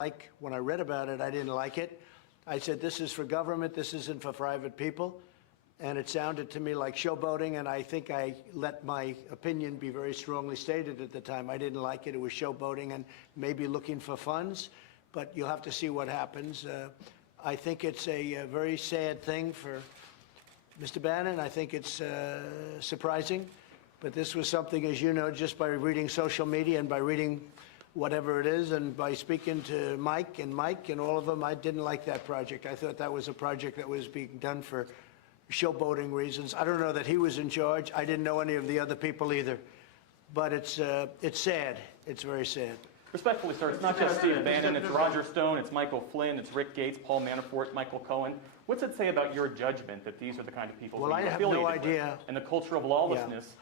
like. When I read about it, I didn't like it. I said, this is for government, this isn't for private people. And it sounded to me like showboating, and I think I let my opinion be very strongly stated at the time. I didn't like it. It was showboating and maybe looking for funds, but you'll have to see what happens. I think it's a very sad thing for Mr. Bannon. I think it's surprising, but this was something, as you know, just by reading social media and by reading whatever it is, and by speaking to Mike and all of them, I didn't like that project. I thought that was a project that was being done for showboating reasons. I don't know that he was in charge. I didn't know any of the other people either. But it's sad. It's very sad. Respectfully, sir, it's not just Steve Bannon. It's Roger Stone, it's Michael Flynn, it's Rick Gates, Paul Manafort, Michael Cohen. What's it say about your judgment that these are the kind of people who you're affiliated with, and the culture of lawlessness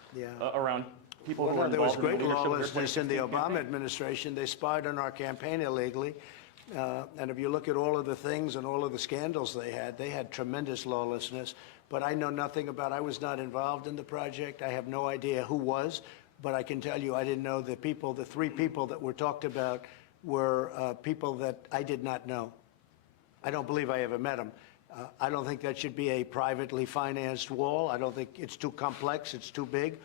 around people who are involved in the leadership of your There was great lawlessness in the Obama administration. They spied on our campaign illegally. And if you look at all of the things and all of the scandals they had tremendous lawlessness. But I know nothing about, I was not involved in the project. I have no idea who was, but I can tell you I didn't know the people, the three people that were talked about were people that I did not know. I don't believe I ever met them. I don't think that should be a privately financed wall. I don't think it's too complex, it's too big.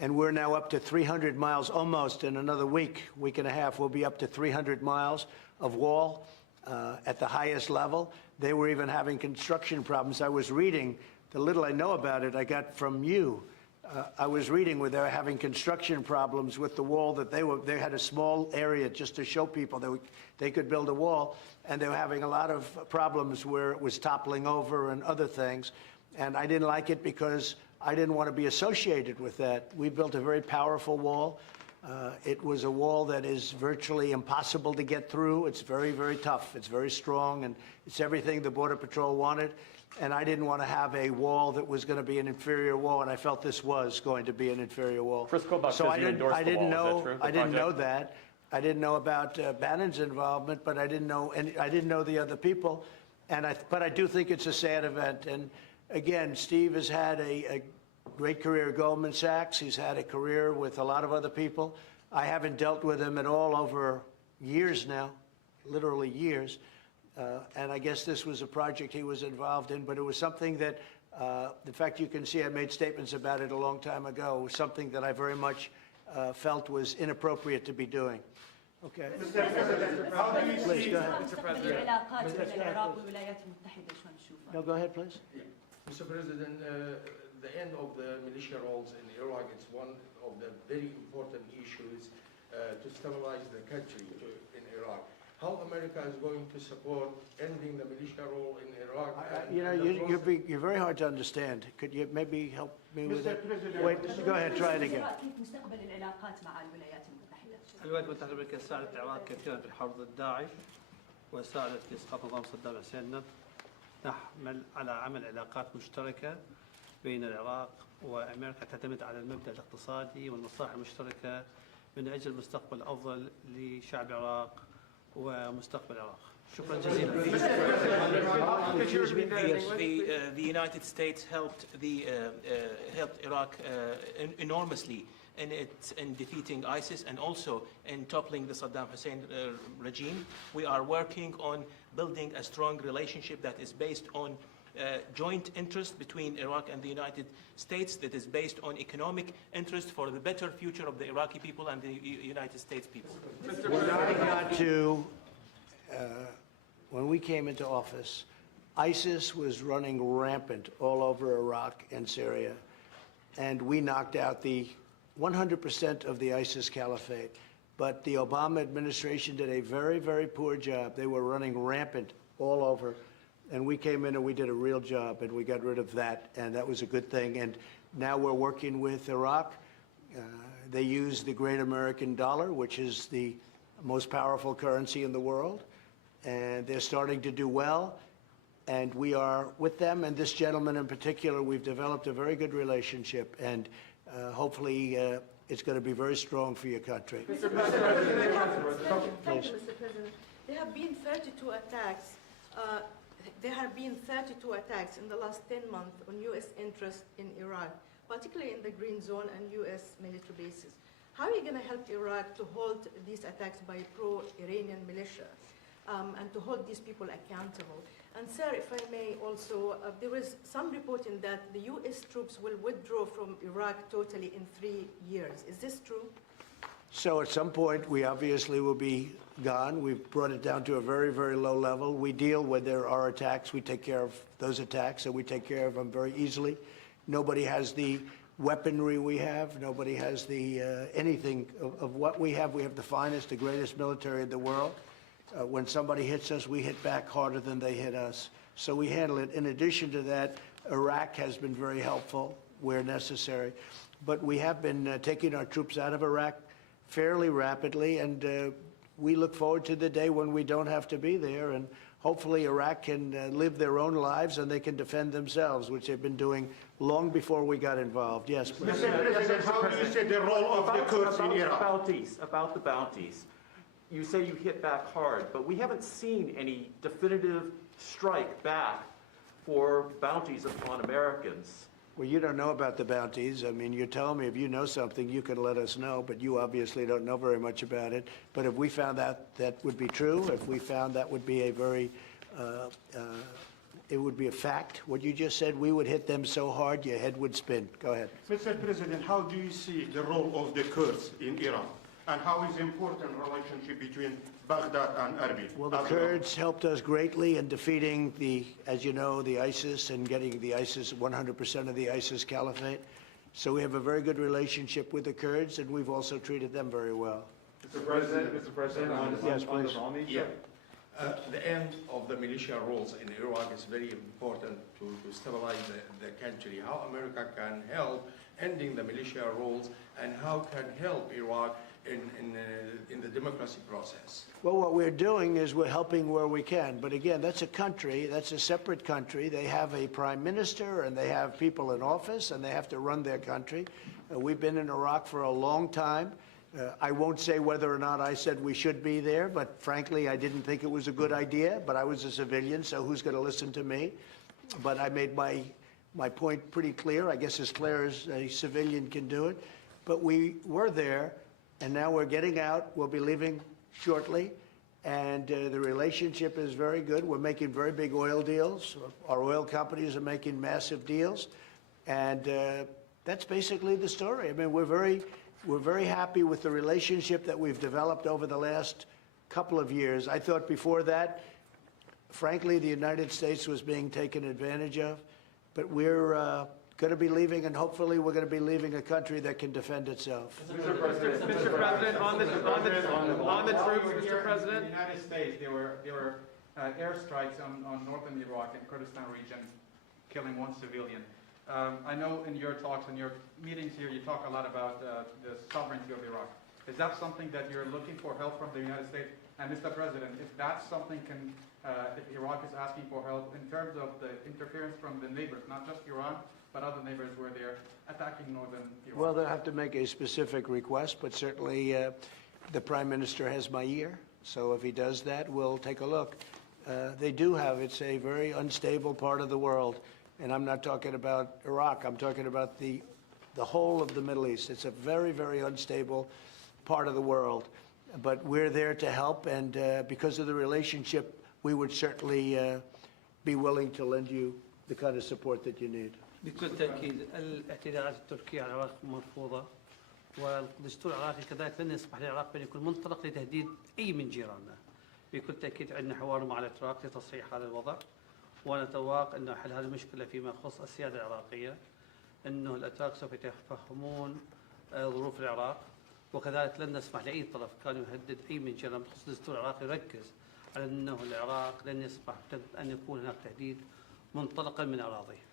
And we're now up to 300 miles, almost in another week and a half, we'll be up to 300 miles of wall at the highest level. They were even having construction problems. I was reading, the little I know about it, I got from you. I was reading where they were having construction problems with the wall that they had a small area just to show people that they could build a wall, and they were having a lot of problems where it was toppling over and other things. And I didn't like it because I didn't want to be associated with that. We built a very powerful wall. It was a wall that is virtually impossible to get through. It's very, very tough. It's very strong, and it's everything the Border Patrol wanted. And I didn't want to have a wall that was going to be an inferior wall, and I felt this was going to be an inferior wall. So I didn't know that. I didn't know about Bannon's involvement, but I didn't know the other people. But I do think it's a sad event. And again, Steve has had a great career at Goldman Sachs. He's had a career with a lot of other people. I haven't dealt with him at all over years now, literally years. And I guess this was a project he was involved in, but it was something that, in fact, you can see I made statements about it a long time ago. It was something that I very much felt was inappropriate to be doing. Okay. Please, go ahead. Mr. President. No, go ahead, please. Mr. President, the end of the militia roles in Iraq is one of the very important issues to stabilize the country in Iraq. How America is going to support ending the militia role in Iraq? You're very hard to understand. Could you maybe help me with that? Wait, go ahead, try it again. الولايات المتحدة الأمريكية ساعدت العراق كثيرا في الحرب ضد داعش وساعدت في إسقاط نظام صدام حسين. نحمل على عمل علاقات مشتركة بين العراق وأمريكا تعتمد على المبدأ الاقتصادي والمصالح المشتركة من أجل مستقبل أفضل لشعب العراق ومستقبل العراق. شكرا جزيلا. The United States helped Iraq enormously in defeating ISIS and also in toppling the Saddam Hussein regime. We are working on building a strong relationship that is based on joint interest between Iraq and the United States, that is based on economic interest for the better future of the Iraqi people and the United States people. When we came into office, ISIS was running rampant all over Iraq and Syria, and we knocked out the 100% of the ISIS caliphate. But the Obama administration did a very, very poor job. They were running rampant all over. And we came in and we did a real job, and we got rid of that, and that was a good thing. And now we're working with Iraq. They use the great American dollar, which is the most powerful currency in the world. And they're starting to do well. And we are with them. And this gentleman in particular, we've developed a very good relationship. And hopefully it's going to be very strong for your country. Mr. President. Thank you, Mr. President. There have been 32 attacks. There have been 32 attacks in the last 10 months on U.S. interests in Iraq, particularly in the Green Zone and U.S. military bases. How are you going to help Iraq to halt these attacks by pro-Iranian militia? and to hold these people accountable. And sir, if I may also, there is some reporting that the U.S. troops will withdraw from Iraq totally in 3 years. Is this true? So at some point, we obviously will be gone. We've brought it down to a very, very low level. We deal when there are attacks. We take care of those attacks, and we take care of them very easily. Nobody has the weaponry we have. Nobody has the anything of what we have. We have the finest, the greatest military in the world. When somebody hits us, we hit back harder than they hit us. So we handle it. In addition to that, Iraq has been very helpful where necessary. But we have been taking our troops out of Iraq fairly rapidly, and we look forward to the day when we don't have to be there, and hopefully Iraq can live their own lives and they can defend themselves, which they've been doing long before we got involved. Yes, please. Mr. President, how do you see the role of the Kurds in Iraq? About the bounties. You say you hit back hard, but we haven't seen any definitive strike back for bounties upon Americans. Well, you don't know about the bounties. I mean, you're telling me if you know something, you can let us know, but you obviously don't know very much about it. But if we found that would be true, if we found that would be a very, it would be a fact, what you just said, we would hit them so hard your head would spin. Go ahead. Mr. President, how do you see the role of the Kurds in Iraq? And how is important relationship between Baghdad and Erbil? Well, the Kurds helped us greatly in defeating as you know, the ISIS and getting the ISIS, 100% of the ISIS caliphate. So we have a very good relationship with the Kurds, and we've also treated them very well. Mr. President, Yes, please. Yeah. The end of the militia rules in Iraq is very important to stabilize the country. How America can help ending the militia rules, and how can help Iraq in the democracy process? Well, what we're doing is we're helping where we can. But again, that's a country, that's a separate country. They have a prime minister, and they have people in office, and they have to run their country. We've been in Iraq for a long time. I won't say whether or not I said we should be there, but frankly, I didn't think it was a good idea. But I was a civilian, so who's going to listen to me? But I made my point pretty clear, I guess as clear as a civilian can do it. But we were there, and now we're getting out. We'll be leaving shortly, and the relationship is very good. We're making very big oil deals. Our oil companies are making massive deals, and that's basically the story. I mean, we're very happy with the relationship that we've developed over the last couple of years. I thought before that, frankly, the United States was being taken advantage of, but we're going to be leaving, and hopefully we're going to be leaving a country that can defend itself. Mr. President, on the troops, Mr. President. In the United States, there were airstrikes on northern Iraq and Kurdistan region, killing one civilian. I know in your talks and your meetings here, you talk a lot about the sovereignty of Iraq. Is that something that you're looking for help from the United States? And Mr. President, if that's something if Iraq is asking for help in terms of the interference from the neighbors, not just Iran, but other neighbors where they're attacking northern Iraq? Well, they'll have to make a specific request, but certainly the Prime Minister has my ear. So if he does that, we'll take a look. They do have, it's a very unstable part of the world. And I'm not talking about Iraq. I'm talking about the whole of the Middle East. It's a very, very unstable part of the world. But we're there to help, and because of the relationship, we would certainly be willing to lend you the kind of support that you need. بكل تأكيد الاعتداءات التركية على العراق مرفوضة، والدستور العراقي كذلك لن يسمح للعراق بأن يكون منطلق لتهديد أي من جيراننا. بكل تأكيد عندنا حوار مع الأتراك لتصحيح هذا الوضع، ونتوقع أن حل هذه المشكلة فيما يخص السيادة العراقية، أنه الأتراك سوف يتفهمون ظروف العراق، وكذلك لن نسمح لأي طرف كان يهدد أي من جيراننا بخصوص الدستور العراقي يركز على أنه العراق لن يسمح أن يكون هناك تهديد منطلقا من أراضيه.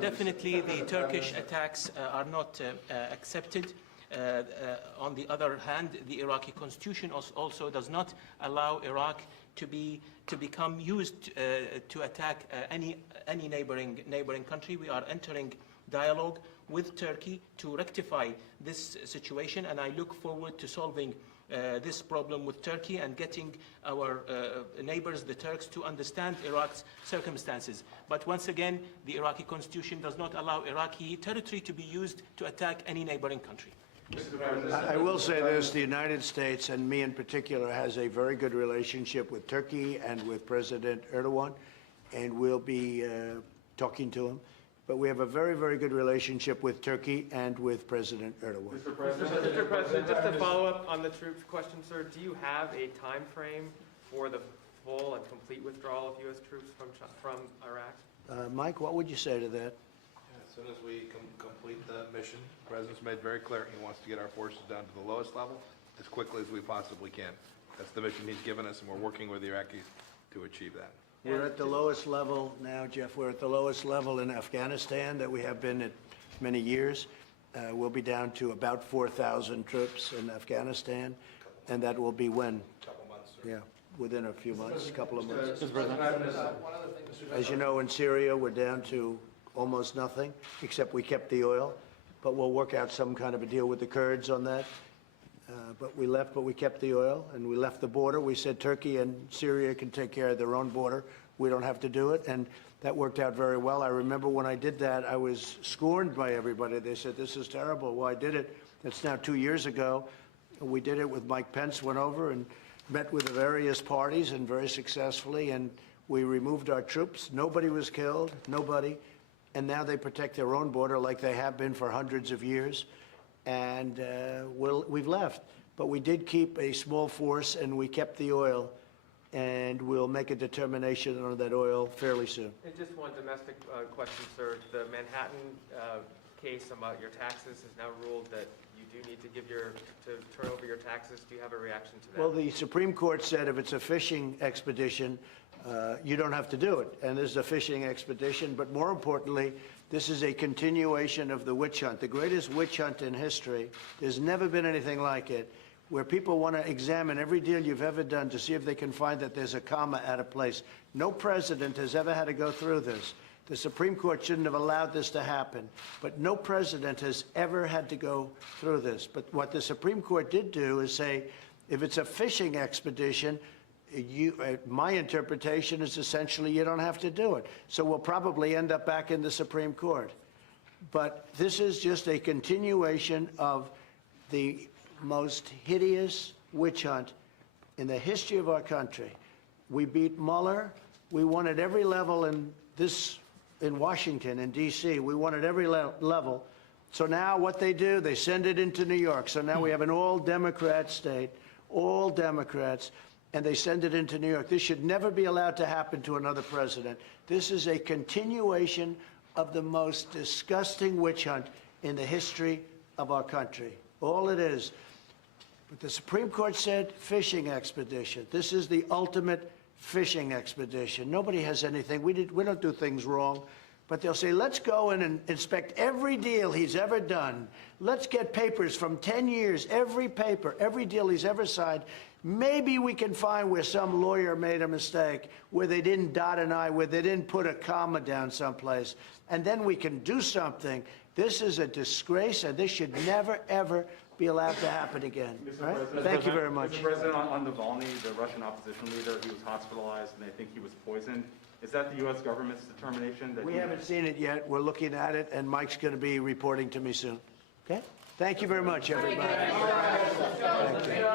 Definitely, the Turkish attacks are not accepted. On the other hand, the Iraqi constitution also does not allow Iraq to become used to attack any neighboring country. We are entering dialogue with Turkey to rectify this situation, and I look forward to solving this problem with Turkey and getting our neighbors, the Turks, to understand Iraq's circumstances. But once again, the Iraqi constitution does not allow Iraqi territory to be used to attack any neighboring country. I will say this, the United States, and me in particular, has a very good relationship with Turkey and with President Erdogan, and we'll be talking to him. But we have a very, very good relationship with Turkey and with President Erdogan. Mr. President, just to follow up on the troops question, sir, do you have a time frame for the full and complete withdrawal of U.S. troops from Iraq? Mike, what would you say to that? As soon as we complete the mission, the President's made very clear he wants to get our forces down to the lowest level as quickly as we possibly can. That's the mission he's given us, and we're working with the Iraqis to achieve that. We're at the lowest level now, Jeff. We're at the lowest level in Afghanistan that we have been at many years. We'll be down to about 4,000 troops in Afghanistan, and that will be when? A couple months, sir. Yeah, within a few months, a couple of months. Mr. President. As you know, in Syria, we're down to almost nothing, except we kept the oil. But we'll work out some kind of a deal with the Kurds on that. But we left, but we kept the oil, and we left the border. We said Turkey and Syria can take care of their own border. We don't have to do it, and that worked out very well. I remember when I did that, I was scorned by everybody. They said, this is terrible. Well, I did it. It's now 2 years ago. We did it with Mike Pence, went over and met with the various parties, and very successfully, and we removed our troops. Nobody was killed, nobody. And now they protect their own border like they have been for hundreds of years. And we've left. But we did keep a small force, and we kept the oil, and we'll make a determination on that oil fairly soon. And just one domestic question, sir. The Manhattan case about your taxes has now ruled that you do need to turn over your taxes. Do you have a reaction to that? Well, the Supreme Court said if it's a fishing expedition, you don't have to do it. And this is a fishing expedition, but more importantly, this is a continuation of the witch hunt, the greatest witch hunt in history. There's never been anything like it, where people want to examine every deal you've ever done to see if they can find that there's a comma out of place. No president has ever had to go through this. The Supreme Court shouldn't have allowed this to happen, but no president has ever had to go through this. But what the Supreme Court did do is say, if it's a fishing expedition, my interpretation is essentially you don't have to do it. So we'll probably end up back in the Supreme Court. But this is just a continuation of the most hideous witch hunt in the history of our country. We beat Mueller. We won at every level in Washington, in D.C. We won at every level. So now what they do, they send it into New York. So now we have an all-Democrat state, all Democrats, and they send it into New York. This should never be allowed to happen to another president. This is a continuation of the most disgusting witch hunt in the history of our country. All it is. But the Supreme Court said fishing expedition. This is the ultimate fishing expedition. Nobody has anything. We don't do things wrong. But they'll say, let's go in and inspect every deal he's ever done. Let's get papers from 10 years, every paper, every deal he's ever signed. Maybe we can find where some lawyer made a mistake, where they didn't dot an I, where they didn't put a comma down someplace. And then we can do something. This is a disgrace, and this should never, ever be allowed to happen again. Right? Thank you very much. Mr. President, on Navalny, the Russian opposition leader, he was hospitalized and they think he was poisoned. Is that the U.S. government's determination? That We haven't seen it yet. We're looking at it, and Mike's going to be reporting to me soon. Okay? Thank you very much, everybody. Let's go.